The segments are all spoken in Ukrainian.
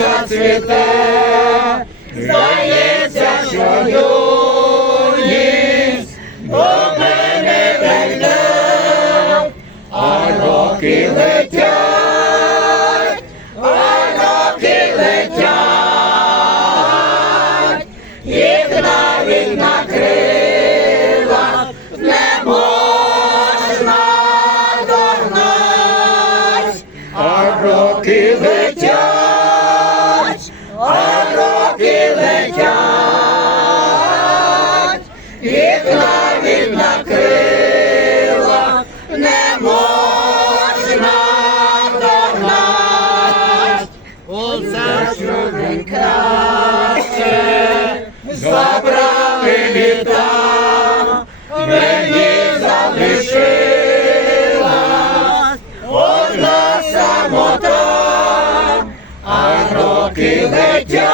зацвіте, здається, що юність до мене прийде, а роки летять, навіть на крилах не можна догнать. Оце що найкраще забрали літа, мені залишилась одна самота, а роки летять,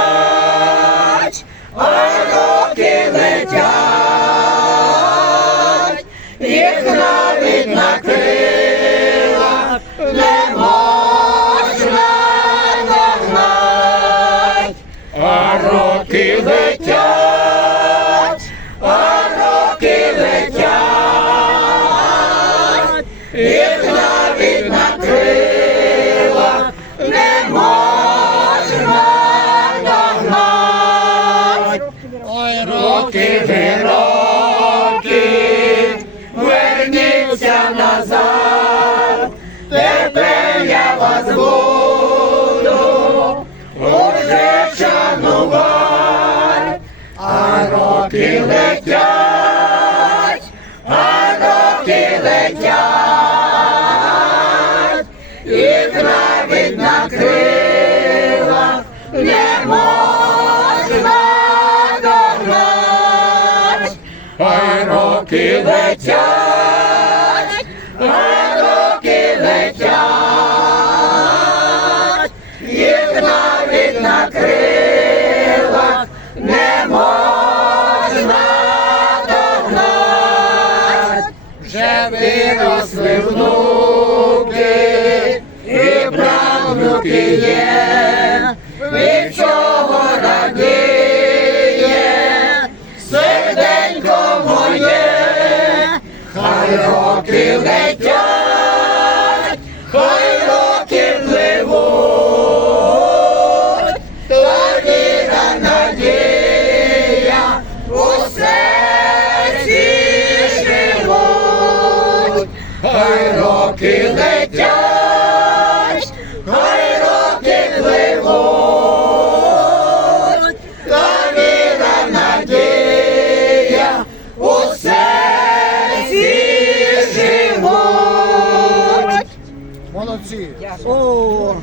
роки летять, а роки летять, їх навіть на крилах не можна догнать, а роки летять, а летять, їх навіть на крилах виросли внуки і правнуки є, від чого радіє серденько моє, хай роки летять, Oh, Au.